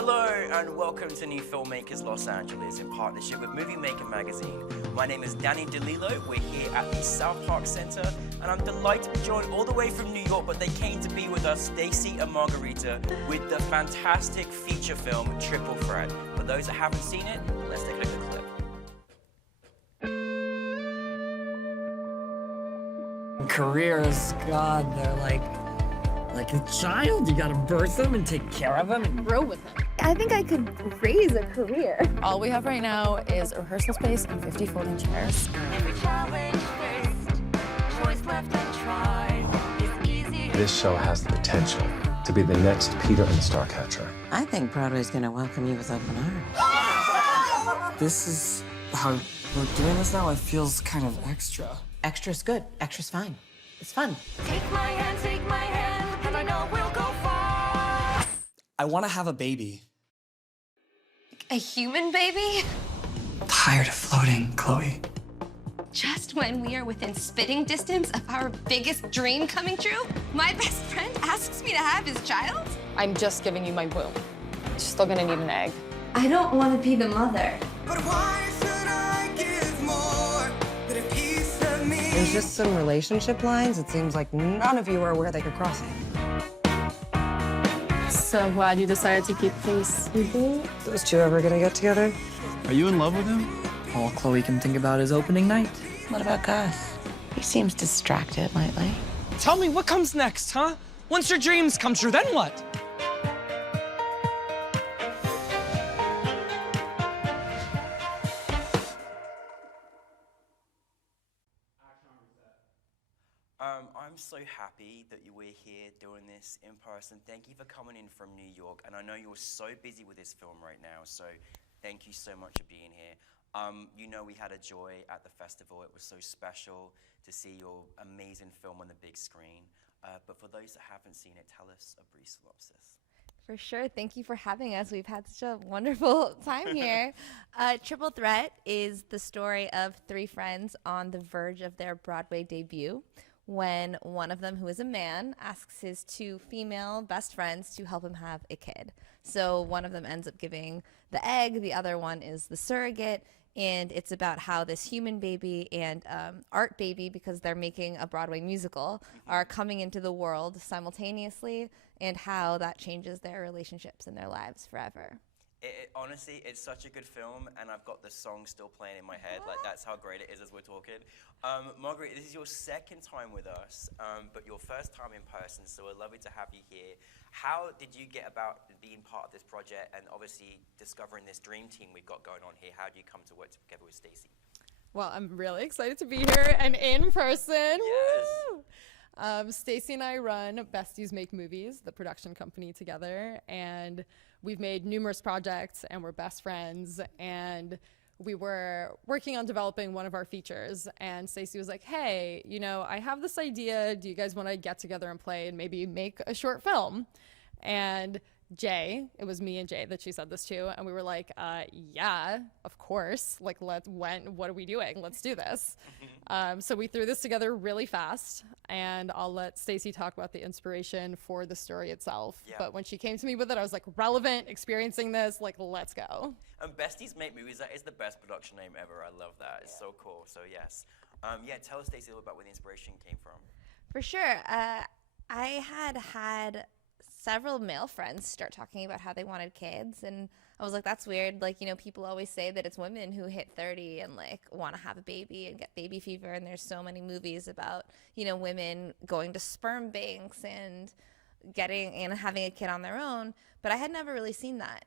Hello and welcome to New Filmmakers Los Angeles in partnership with Movie Maker magazine. My name is Danny DeLillo. We're here at the South Park Center and I'm delighted to be joined all the way from New York, but they came to be with us, Stacey and Margarita, with the fantastic feature film Triple Threat. For those that haven't seen it, let's take a look at the clip. Careers, God, they're like a child. You gotta birth them and take care of them and grow with them. I think I could raise a career. All we have right now is a rehearsal space and 50 folding chairs. Every challenge faced, choice left untried is easy. This show has the potential to be the next Peter and the Starcatcher. I think Broadway's gonna welcome you with open arms. this is how we're doing this now. It feels kind of extra. Extra's good. Extra's fine. It's fun. Take my hand, and I know we'll go far. I want to have a baby. A human baby? Tired of floating, Chloe. Just when we are within spitting distance of our biggest dream coming true, my best friend asks me to have his child? I'm just giving you my womb. You're still gonna need an egg. I don't want to be the mother. But why should I give more than a piece of me? There's just some relationship lines. It seems like none of you are aware they could cross it. So glad you decided to keep pace. Those two ever gonna get together? Are you in love with him? All Chloe can think about is opening night. What about Gus? He seems distracted lately. Tell me, what comes next, huh? Once your dreams come true, then what? I'm so happy that you were here doing this in person. Thank you for coming in from New York, and I know you're so busy with this film right now, so thank you so much for being here. You know we had a joy at the festival. It was so special to see your amazing film on the big screen. But for those that haven't seen it, tell us a brief synopsis. For sure. Thank you for having us. We've had such a wonderful time here. Triple Threat is the story of three friends on the verge of their Broadway debut when one of them, who is a man, asks his two female best friends to help him have a kid. So one of them ends up giving the egg, the other one is the surrogate, and it's about how this human baby and art baby, because they're making a Broadway musical, are coming into the world simultaneously, and how that changes their relationships and their lives forever. Honestly, it's such a good film, and I've got the song still playing in my head. Like, that's how great it is as we're talking. Margarita, this is your second time with us, but your first time in person, so we're lovely to have you here. How did you get about being part of this project and obviously discovering this dream team we've got going on here? How do you come to work together with Stacey? Well, I'm really excited to be here and in person. Yes. Stacey and I run Besties Make Movies, the production company, together, and we've made numerous projects and we're best friends, and we were working on developing one of our features, and Stacey was like, hey, you know, I have this idea. Do you guys want to get together and play and maybe make a short film? And Jay, it was me and Jay that she said this to, and we were like, yeah, of course. Like, what are we doing? Let's do this. So we threw this together really fast, and I'll let Stacey talk about the inspiration for the story itself. Yeah. But when she came to me with it, I was like, relevant, experiencing this, like, let's go. And Besties Make Movies, that is the best production name ever. I love that. It's so cool. So yes. Yeah, tell us, Stacey, a little about where the inspiration came from. For sure. I had several male friends start talking about how they wanted kids, and I was like, that's weird. Like, you know, people always say that it's women who hit 30 and like want to have a baby and get baby fever, and there's so many movies about, you know, women going to sperm banks and getting and having a kid on their own, but I had never really seen that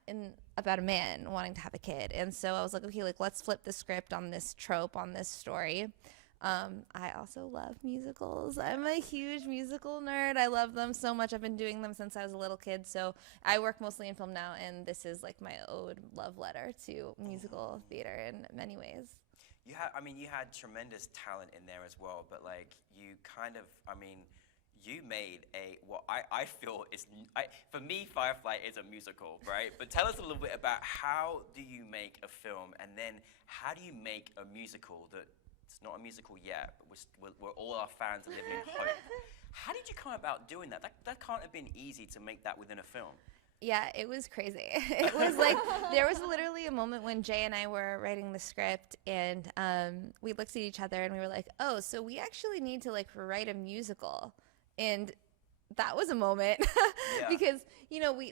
about a man wanting to have a kid. And so I was like, okay, like, let's flip the script on this trope, on this story. I also love musicals. I'm a huge musical nerd. I love them so much. I've been doing them since I was a little kid. So I work mostly in film now, and this is like my ode, love letter to musical theater in many ways. You had tremendous talent in there as well, but like you kind of, you made what I feel is, for me, Firefly is a musical, right? But tell us a little bit about how do you make a film, and then how do you make a musical that it's not a musical yet, but we're all our fans are living in hope. How did you come about doing that? That can't have been easy to make that within a film. Yeah, it was crazy. It was like there was literally a moment when Jay and I were writing the script, and we looked at each other and we were like, "Oh, so we actually need to like write a musical." And that was a moment Yeah. because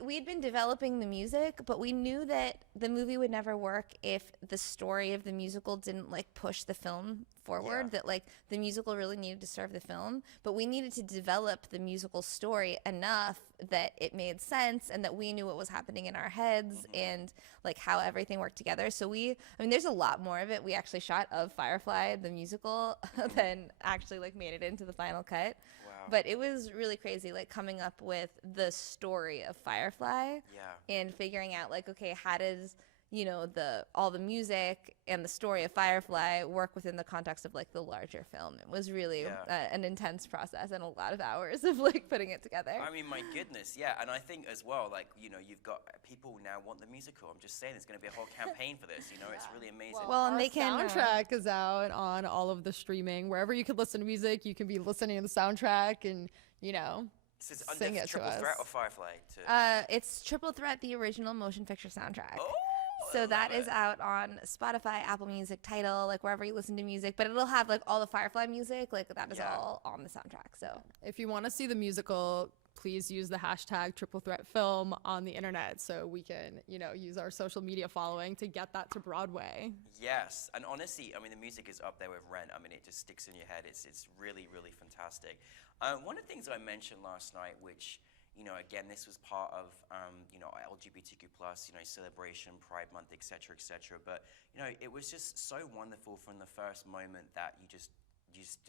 we'd been developing the music, but we knew that the movie would never work if the story of the musical didn't like push the film forward. Yeah. That like the musical really needed to serve the film, but we needed to develop the musical story enough that it made sense and that we knew what was happening in our heads and like how everything worked together. So there's a lot more of it we actually shot of Firefly the musical than actually like made it into the final cut. Wow. But it was really crazy, like coming up with the story of Firefly Yeah. and figuring out like, okay, how does all the music and the story of Firefly work within the context of like the larger film. It was really an intense process and a lot of hours of like putting it together. I mean, my goodness, yeah. And I think as well, like, you've got people now want the musical. I'm just saying there's going to be a whole campaign for this, it's really amazing. Well, and our they can soundtrack is out on all of the streaming. Wherever you could listen to music, you can be listening to the soundtrack and, This is sing under it to Triple us. Threat or Firefly? It's Triple Threat, the original motion picture soundtrack. Oh, So I that love is it. out on Spotify, Apple Music, Tidal, like wherever you listen to music. But it'll have like all the Firefly music, like that is Yeah. all on the soundtrack. So if you want to see the musical, please use the hashtag Triple Threat Film on the internet so we can, use our social media following to get that to Broadway. Yes, and honestly, I mean, the music is up there with Rent. I mean, it just sticks in your head. It's really, really fantastic. One of the things I mentioned last night, which, again, this was part of, LGBTQ+, celebration, Pride Month, et cetera, but, it was just so wonderful from the first moment that you just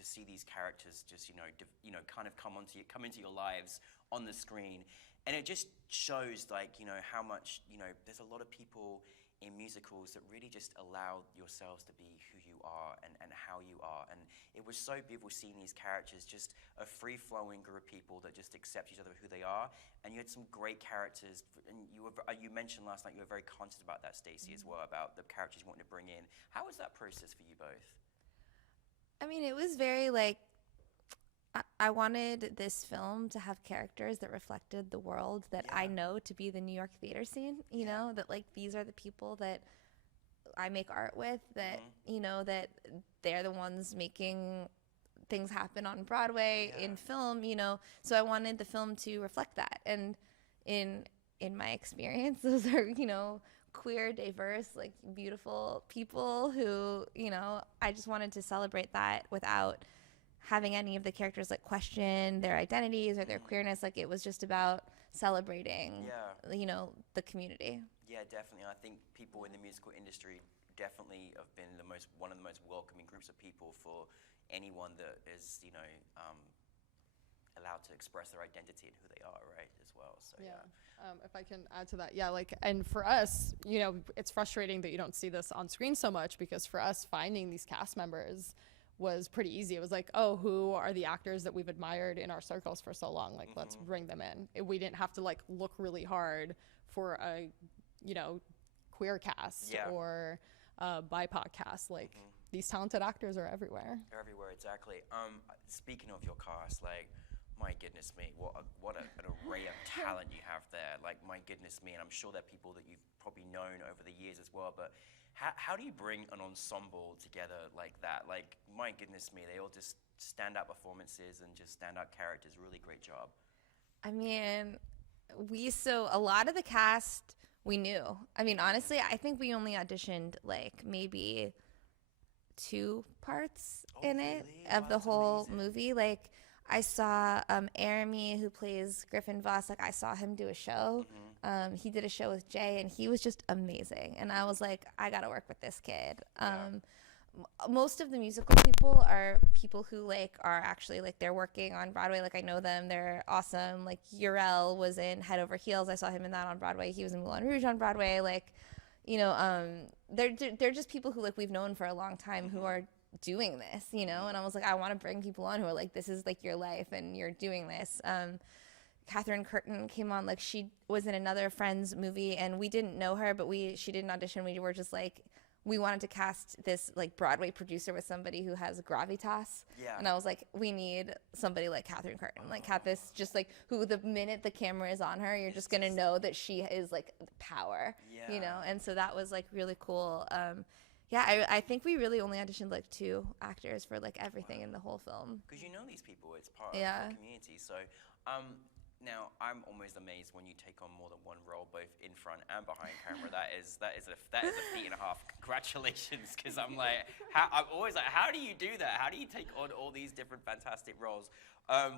see these characters just, kind of come into your lives on the screen. And it just shows, like, how much, there's a lot of people in musicals that really just allow yourselves to be who you are and how you are. And it was so beautiful seeing these characters, just a free-flowing group of people that just accept each other for who they are. And you had some great characters. And you mentioned last night you were very conscious about that, Stacey, as well, about the characters you wanted to bring in. How was that process for you both? I mean, it was very like, I wanted this film to have characters that reflected the world that I know to be the New York theater scene, that like these are the people that I make art with, that, that they're the ones making things happen on Broadway in film, so I wanted the film to reflect that. And in my experience, those are, queer, diverse, like beautiful people who, I just wanted to celebrate that without having any of the characters like question their identities or their queerness. Like it was just about celebrating, the community. Yeah, definitely. I think people in the musical industry definitely have been one of the most welcoming groups of people for anyone that is, allowed to express their identity and who they are, right, as well. So If I can add to that, and for us, it's frustrating that you don't see this on screen so much, because for us, finding these cast members was pretty easy. It was like, oh, who are the actors that we've admired in our circles for so long? Like, let's bring them in. We didn't have to like look really hard for a, queer cast or BIPOC cast. Like, these talented actors are everywhere. They're everywhere, exactly. Speaking of your cast, like, my goodness me, what an array of talent you have there. Like, my goodness me, and I'm sure there are people that you've probably known over the years as well, but how do you bring an ensemble together like that? Like, my goodness me, they all just stand out performances and just stand out characters. Really great job. I mean, a lot of the cast we knew. I mean, honestly, I think we only auditioned like maybe 2 parts in it of the whole movie. Like, I saw Jeremy, who plays Griffin Voss, like I saw him do a show. He did a show with Jay, and he was just amazing. And I was like, I gotta work with this kid. Most of the musical people are people who like are actually like they're working on Broadway. Like I know them, they're awesome. Like Urel was in Head Over Heels. I saw him in that on Broadway. He was in Moulin Rouge on Broadway. Like, they're just people who like we've known for a long time who are doing this, and I was like, I want to bring people on who are like, this is like your life and you're doing this. Catherine Curtin came on, like she was in another Friends movie and we didn't know her, but she did an audition. We were just like, we wanted to cast this like Broadway producer with somebody who has gravitas. Yeah. And I was like, we need somebody like Catherine Curtin, like Kathis, just like who the minute the camera is on her, you're just gonna know that she is like power, you know? And so that was like really cool. Yeah, I think we really only auditioned like 2 actors for like everything in the whole film. Because you know these people, it's part of the community. So, now I'm almost amazed when you take on more than one role, both in front and behind camera. That is a feat and a half. Congratulations, because I'm always like, how do you do that? How do you take on all these different fantastic roles?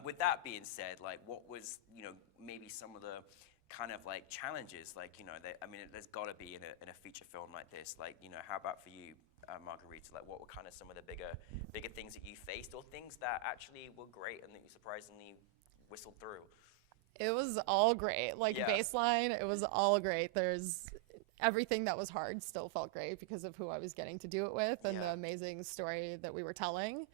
With that being said, like, what was, you know, maybe some of the kind of like challenges, like, you know, there's got to be in a feature film like this. Like, you know, how about for you, Margarita? Like, what were kind of some of the bigger things that you faced, or things that actually were great and that you surprisingly whistled through? It was all great. Like, baseline, it was all great. There's everything that was hard still felt great because of who I was getting to do it with and the amazing story that we were telling.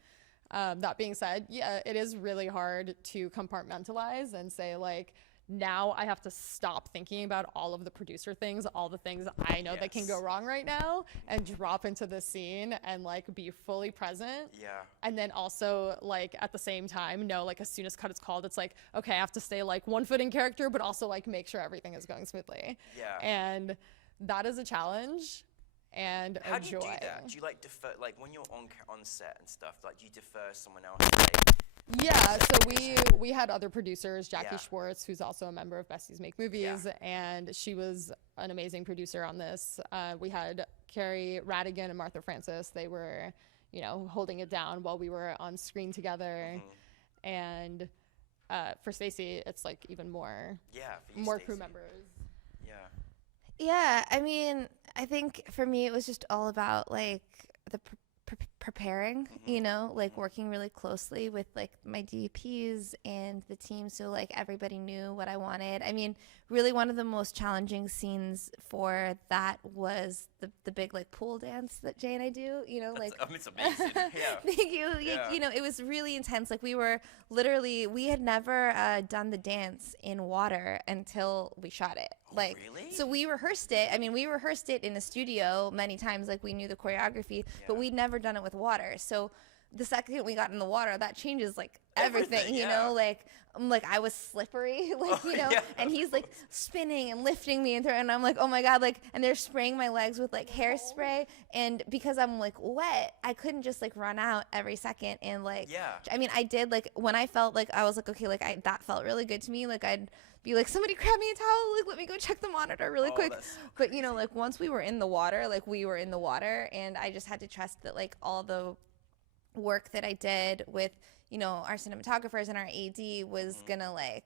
That being said, yeah, it is really hard to compartmentalize and say, like, now I have to stop thinking about all of the producer things, all the things I know that can go wrong right now, and drop into the scene and like be fully present. Yeah. And then also like at the same time, know like as soon as cut is called, it's like, okay, I have to stay like 1 foot in character, but also like make sure everything is going smoothly. Yeah. And that is a challenge and How a do joy. you do that? Do you like defer, like when you're on set and stuff, like do you defer someone else? Like, Yeah, so we had other producers, Jackie Schwartz, who's also a member of Besties Make Movies, and she was an amazing producer on this. We had Carrie Radigan and Martha Francis. They were, you know, holding it down while we were on screen together. And for Stacey, it's like even more, for you, more Stacey. crew members. Yeah, I mean, I think for me it was just all about like the preparing, you know, like working really closely with like my DPs and the team, so like everybody knew what I wanted. I mean, really one of the most challenging scenes for that was the big like pool dance that Jay and I do, you know, like it's amazing. thank you. You know, it was really intense. Like we had never done the dance in water until we shot it. Like, really? So we rehearsed it. I mean, we rehearsed it in the studio many times. Like we knew the choreography, but we'd never done it with water. So the second we got in the water, that changes like everything, you know, like I was slippery, like, you know, and he's like spinning and lifting me and I'm like, oh my God, like, and they're spraying my legs with like hairspray. And because I'm like wet, I couldn't just like run out every second. And like, I mean, I did like, when I felt like, I was like, okay, like that felt really good to me. Like I'd be like, somebody grab me a towel, like let me go check the monitor really quick. But you know, like once we were in the water, and I just had to trust that like all the work that I did with, you know, our cinematographers and our AD was gonna like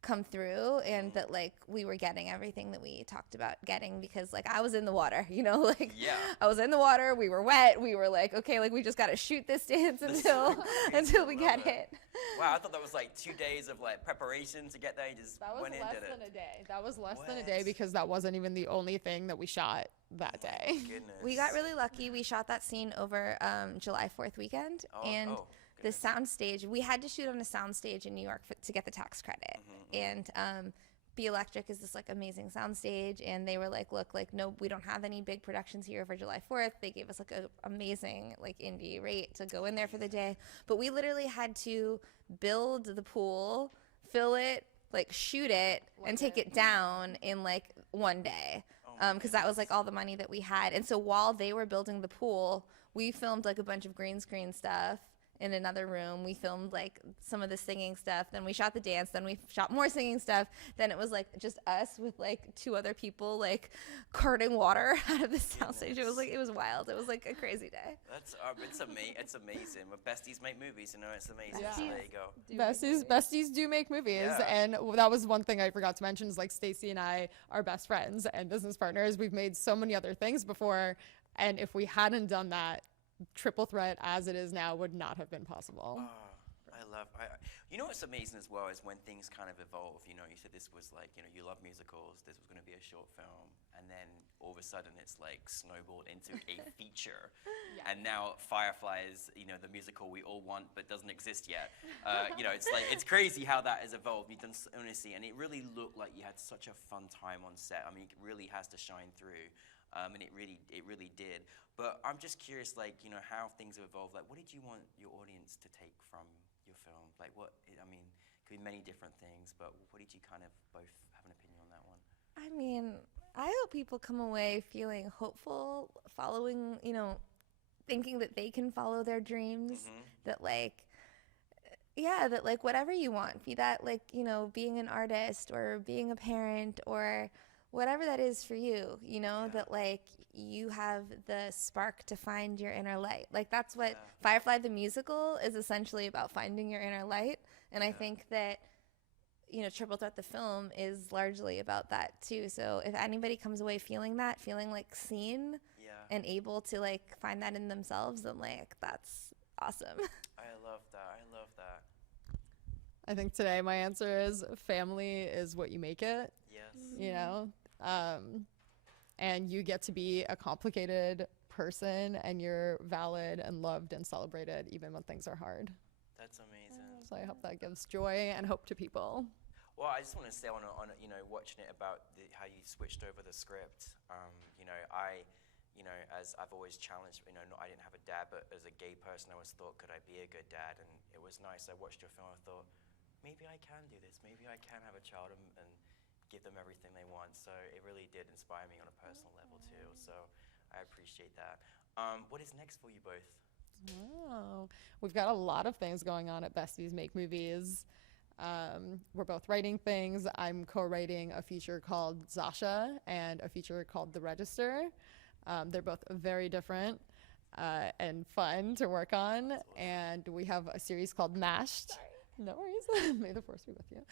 come through, and that like we were getting everything that we talked about getting, because like I was in the water, you know, like I was in the water, we were wet, we were like, okay, like we just gotta shoot this dance until we get it. Wow, I thought that was like 2 days of like preparation to get there. You just went in, did it. That was less than a day. That was less than a day because that wasn't even the only thing that we shot that day. Goodness. We got really lucky. We shot that scene over July 4th weekend, and the sound stage, we had to shoot on a sound stage in New York to get the tax credit. And Be Electric is this like amazing sound stage, and they were like, look, like, no, we don't have any big productions here for July 4th. They gave us like an amazing like indie rate to go in there for the day, but we literally had to build the pool, fill it, like shoot it, and take it down in like one day, because that was like all the money that we had. And so while they were building the pool, we filmed like a bunch of green screen stuff in another room. We filmed like some of the singing stuff, then we shot the dance, then we shot more singing stuff, then it was like just us with like 2 other people like carting water out of the soundstage. It was wild. It was like a crazy day. That's it's amazing. But besties make movies, you know, it's amazing. So there you go. Besties do make movies, and that was one thing I forgot to mention is like Stacey and I are best friends and business partners. We've made so many other things before, and if we hadn't done that, Triple Threat as it is now would not have been possible. You know what's amazing as well is when things kind of evolve. You know, you said this was like, you know, you love musicals, this was going to be a short film, and then all of a sudden it's like snowballed into a feature. And now Firefly is, you know, the musical we all want but doesn't exist yet. You know, it's like, it's crazy how that has evolved. You've done Odyssey, and it really looked like you had such a fun time on set. I mean, it really has to shine through. and it really did. But I'm just curious, like, you know, how things have evolved. Like, what did you want your audience to take from your film? Like, I mean, it could be many different things, but what did you kind of both have an opinion on that one? I mean, I hope people come away feeling hopeful, following, thinking that they can follow their dreams, that like, yeah, that like whatever you want, be that like, being an artist or being a parent or whatever that is for you, that like you have the spark to find your inner light. Like that's what Firefly the musical is essentially about, finding your inner light. And I think that, Triple Threat the film is largely about that too. So if anybody comes away feeling like seen and able to like find that in themselves, then like that's awesome. I love that. I think today my answer is family is what you make it. Yes. And you get to be a complicated person, and you're valid and loved and celebrated even when things are hard. That's amazing. So I hope that gives joy and hope to people. Well, I just want to say on watching it about how you switched over the script. As I've always challenged, I didn't have a dad, but as a gay person, I always thought, could I be a good dad? And it was nice. I watched your film. I thought, maybe I can do this. Maybe I can have a child and give them everything they want. So it really did inspire me on a personal level too. So I appreciate that. What is next for you both? Oh, we've got a lot of things going on at Besties Make Movies. We're both writing things. I'm co-writing a feature called Zasha and a feature called The Register. They're both very different and fun to work on. And we have a series called Mashed. No worries. May the force be with you.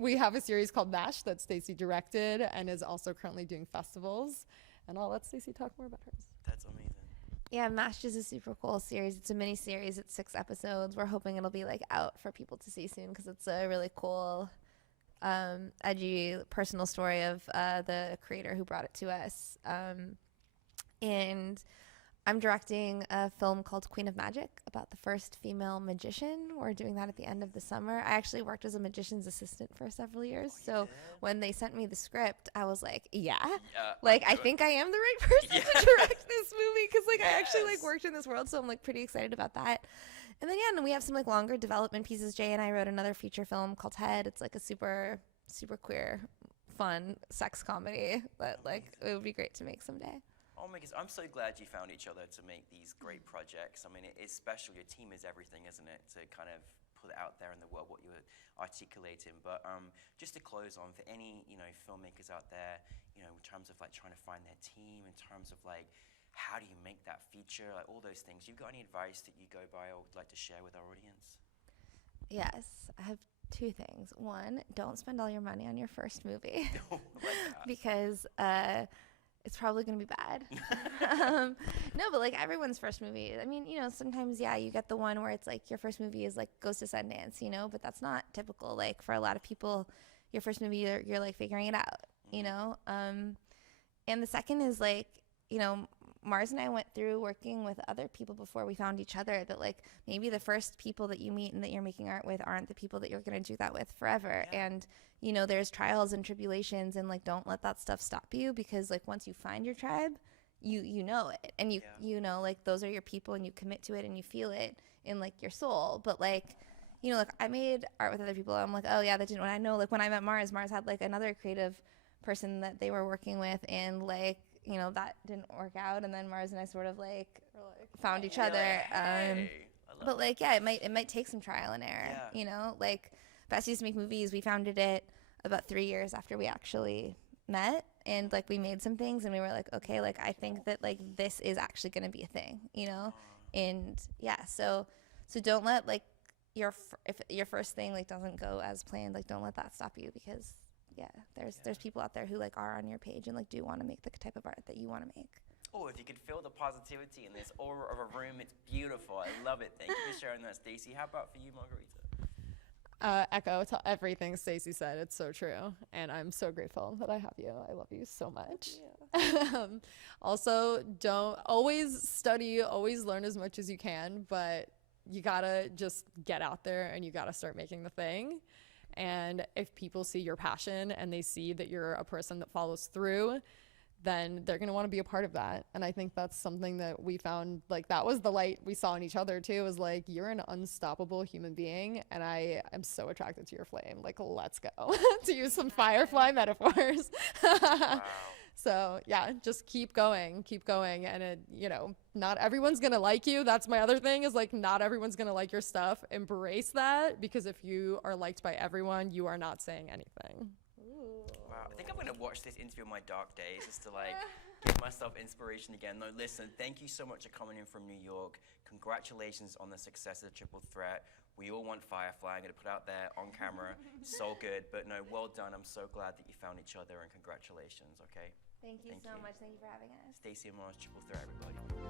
We have a series called Mashed that Stacey directed and is also currently doing festivals. And I'll let Stacey talk more about hers. That's amazing. Yeah, Mashed is a super cool series. It's a mini series. It's 6 episodes. We're hoping it'll be like out for people to see soon because it's a really cool, edgy, personal story of the creator who brought it to us. And I'm directing a film called Queen of Magic about the first female magician. We're doing that at the end of the summer. I actually worked as a magician's assistant for several years. So when they sent me the script, I was like, I think I am the right person to direct this movie because like I actually like worked in this world. So I'm like pretty excited about that. And then and we have some like longer development pieces. Jay and I wrote another feature film called Head. It's like a super, super queer, fun sex comedy that like it would be great to make someday. Oh my goodness, I'm so glad you found each other to make these great projects. I mean, it's special. Your team is everything, isn't it? To kind of put it out there in the world, what you were articulating. But just to close on, for any, filmmakers out there, in terms of like trying to find their team, in terms of like, how do you make that feature, like all those things, you've got any advice that you go by or would like to share with our audience? Yes, I have 2 things. One, don't spend all your money on your first movie because it's probably going to be bad. No, but like everyone's first movie. I mean, sometimes, you get the one where it's like your first movie is like goes to Sundance, but that's not typical. Like for a lot of people, your first movie, you're like figuring it out, And the second is like, Mars and I went through working with other people before we found each other that like maybe the first people that you meet and that you're making art with aren't the people that you're going to do that with forever. And, there's trials and tribulations and like don't let that stuff stop you because like once you find your tribe, you know it and you know like those are your people and you commit to it and you feel it in like your soul. But like, like I made art with other people. I'm like, oh yeah, that didn't. When I know like when I met Mars had like another creative person that they were working with and like, that didn't work out, and then Mars and I sort of like found each other. But like, it might take some trial and error. Like Besties Make Movies, we founded it about 3 years after we actually met, and like we made some things, and we were like, okay, like I think that like this is actually going to be a thing, and so don't let like if your first thing like doesn't go as planned, like don't let that stop you because. There's people out there who like are on your page and like do want to make the type of art that you want to make. Oh, if you could feel the positivity in this aura of a room, it's beautiful. I love it. Thank you for sharing that, Stacey. How about for you, Margarita? Echo to everything Stacey said. It's so true, and I'm so grateful that I have you. I love you so much. Also, don't always study, always learn as much as you can, but you gotta just get out there and you gotta start making the thing. And if people see your passion and they see that you're a person that follows through, then they're going to want to be a part of that. And I think that's something that we found, like, that was the light we saw in each other too, was like, you're an unstoppable human being and I am so attracted to your flame. Like, let's go. To use some Firefly metaphors. Wow. So yeah, just keep going. And it, not everyone's going to like you. That's my other thing, is like, not everyone's going to like your stuff. Embrace that, because if you are liked by everyone, you are not saying anything. Wow, I think I'm gonna watch this interview on my dark days just to like give myself inspiration again. No, listen, thank you so much for coming in from New York. Congratulations on the success of the Triple Threat. We all want Firefly. I'm gonna put it out there on camera. So good, but no, well done. I'm so glad that you found each other, and congratulations. Okay. Thank you so much. Thank you for having us. Stacey and Mars, Triple Threat, everybody.